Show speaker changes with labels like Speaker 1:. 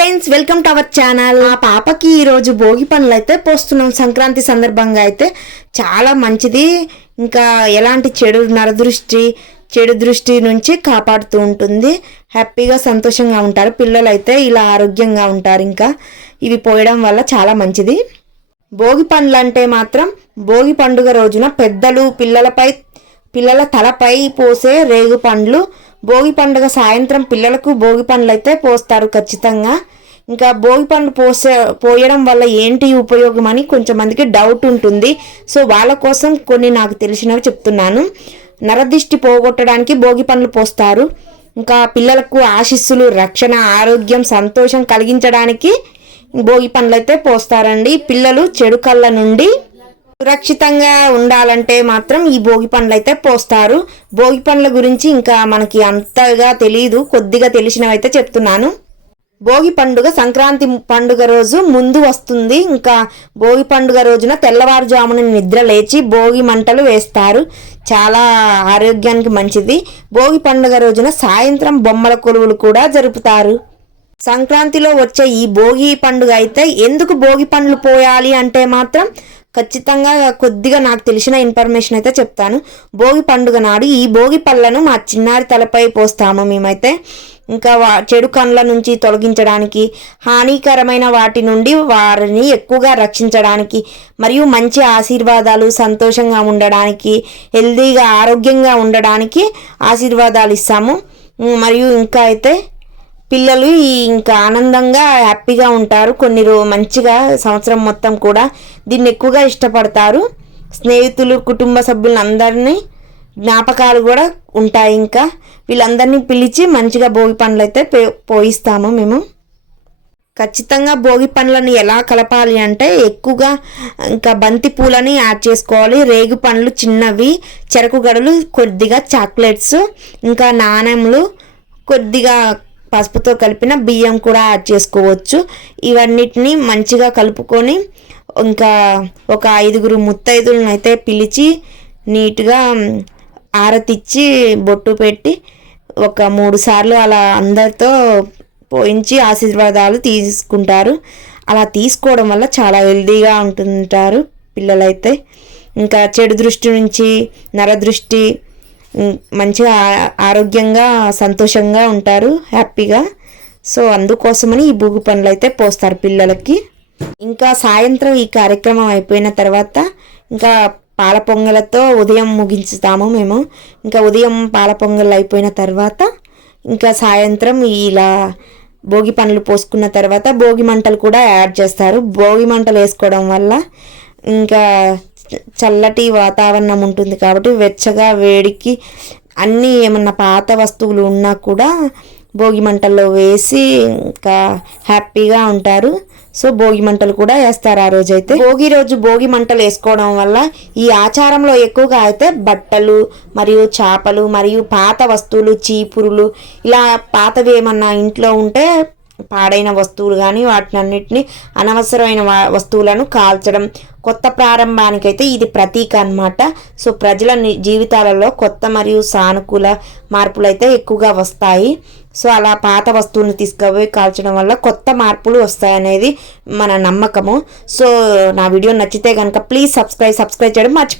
Speaker 1: Friends welcome to our channel. ఆ పాపకి ఈరోజు భోగి పనులు అయితే పోస్తున్నాం. సంక్రాంతి సందర్భంగా అయితే చాలా మంచిది. ఇంకా ఎలాంటి చెడు నరదృష్టి చెడు దృష్టి నుంచి కాపాడుతూ ఉంటుంది. హ్యాపీగా సంతోషంగా ఉంటారు. పిల్లలు అయితే ఇలా ఆరోగ్యంగా ఉంటారు ఇంకా. ఇవి పోయడం వల్ల చాలా మంచిది. భోగి పండ్లు అంటే మాత్రం భోగి పండుగ రోజున పెద్దలు పిల్లలపై పిల్లల తలపై పోసే రేగు పండ్లు భోగి పండుగ సాయంత్రం పిల్లలకు భోగి పండ్లు అయితే పోస్తారు ఖచ్చితంగా. ఇంకా భోగి పండ్లు పోసే పోయడం వల్ల ఏంటి ఉపయోగం అని కొంచెం మందికి డౌట్ ఉంటుంది. సో వాళ్ళ కోసం కొన్ని నాకు తెలిసినవి చెప్తున్నాను. నరదిష్టి పోగొట్టడానికి భోగి పండ్లు పోస్తారు. ఇంకా పిల్లలకు ఆశీస్సులు రక్షణ ఆరోగ్యం సంతోషం కలిగించడానికి భోగి పండ్లు అయితే పోస్తారండి. పిల్లలు చెడు కళ్ళ నుండి సురక్షితంగా ఉండాలంటే మాత్రం ఈ భోగి పండ్లు అయితే పోస్తారు. భోగి పండ్ల గురించి ఇంకా మనకి అంతగా తెలియదు కొద్దిగా తెలిసినవైతే చెప్తున్నాను. భోగి పండుగ సంక్రాంతి పండుగ రోజు ముందు వస్తుంది. ఇంకా భోగి పండుగ రోజున తెల్లవారుజామున నిద్ర లేచి భోగి మంటలు వేస్తారు. చాలా ఆరోగ్యానికి మంచిది. భోగి పండుగ రోజున సాయంత్రం బొమ్మల కొలువులు కూడా జరుపుతారు. సంక్రాంతిలో వచ్చే ఈ భోగి పండుగ అయితే ఎందుకు భోగి పండ్లు పోయాలి అంటే మాత్రం ఖచ్చితంగా కొద్దిగా నాకు తెలిసిన ఇన్ఫర్మేషన్ అయితే చెప్తాను. భోగి పండుగ నాడు ఈ భోగి పళ్ళను మా చిన్నారి తలపై పోస్తాము మేమైతే. ఇంకా వా చెడు కండ్ల నుంచి తొలగించడానికి హానికరమైన వాటి నుండి వారిని ఎక్కువగా రక్షించడానికి మరియు మంచి ఆశీర్వాదాలు సంతోషంగా ఉండడానికి హెల్దీగా ఆరోగ్యంగా ఉండడానికి ఆశీర్వాదాలు ఇస్తాము. మరియు ఇంకా అయితే పిల్లలు ఇంకా ఆనందంగా హ్యాపీగా ఉంటారు. కొన్ని రో మంచిగా సంవత్సరం మొత్తం కూడా దీన్ని ఎక్కువగా ఇష్టపడతారు. స్నేహితులు కుటుంబ సభ్యులను అందరినీ జ్ఞాపకాలు కూడా ఉంటాయి ఇంకా. వీళ్ళందరినీ పిలిచి మంచిగా భోగి పండ్లు అయితే పోయిస్తాము మేము. ఖచ్చితంగా భోగి పండ్లను ఎలా కలపాలి అంటే ఎక్కువగా ఇంకా బంతి పూలని యాడ్ చేసుకోవాలి. రేగు పండ్లు చిన్నవి చెరకు గడలు కొద్దిగా చాక్లెట్స్ ఇంకా నాణెంలు కొద్దిగా పసుపుతో కలిపిన బియ్యం కూడా యాడ్ చేసుకోవచ్చు. ఇవన్నిటిని మంచిగా కలుపుకొని ఇంకా ఒక ఐదుగురు ముత్తైదులను అయితే పిలిచి నీట్గా ఆరతిచ్చి బొట్టు పెట్టి ఒక మూడు సార్లు అలా అందరితో పోయించి ఆశీర్వాదాలు తీసుకుంటారు. అలా తీసుకోవడం వల్ల చాలా హెల్దీగా ఉంటుంటారు పిల్లలైతే. ఇంకా చెడు దృష్టి నుంచి నరదృష్టి మంచిగా ఆరోగ్యంగా సంతోషంగా ఉంటారు హ్యాపీగా. సో అందుకోసమని ఈ భూగు పనులు అయితే పోస్తారు పిల్లలకి. ఇంకా సాయంత్రం ఈ కార్యక్రమం అయిపోయిన తర్వాత ఇంకా పాల పొంగలతో ఉదయం ముగించుతాము మేము. ఇంకా ఉదయం పాల పొంగల్ అయిపోయిన తర్వాత ఇంకా సాయంత్రం ఇలా భోగి పండ్లు పోసుకున్న తర్వాత భోగి మంటలు కూడా యాడ్ చేస్తారు. భోగి మంటలు వేసుకోవడం వల్ల ఇంకా చల్లటి వాతావరణం ఉంటుంది కాబట్టి వెచ్చగా వేడికి అన్నీ ఏమన్నా పాత వస్తువులు ఉన్నా కూడా భోగి మంటల్లో వేసి ఇంకా హ్యాపీగా ఉంటారు. సో భోగి మంటలు కూడా వేస్తారు ఆ రోజు అయితే భోగి రోజు భోగి మంటలు వేసుకోవడం వల్ల ఈ ఆచారంలో ఎక్కువగా అయితే బట్టలు మరియు చేపలు మరియు పాత వస్తువులు చీపురులు ఇలా పాతవి ఏమన్నా ఇంట్లో ఉంటే పాడైన వస్తువులు కానీ వాటిని అన్నిటిని అనవసరమైన వస్తువులను కాల్చడం కొత్త ప్రారంభానికైతే ఇది ప్రతీక అనమాట సో ప్రజల జీవితాలలో కొత్త మరియు సానుకూల మార్పులు అయితే ఎక్కువగా వస్తాయి. సో అలా పాత వస్తువుని తీసుకుపోయి కాల్చడం వల్ల కొత్త మార్పులు వస్తాయనేది మన నమ్మకము. సో నా వీడియో నచ్చితే కనుక ప్లీజ్ సబ్స్క్రైబ్ సబ్స్క్రైబ్ చేయడం మర్చిపో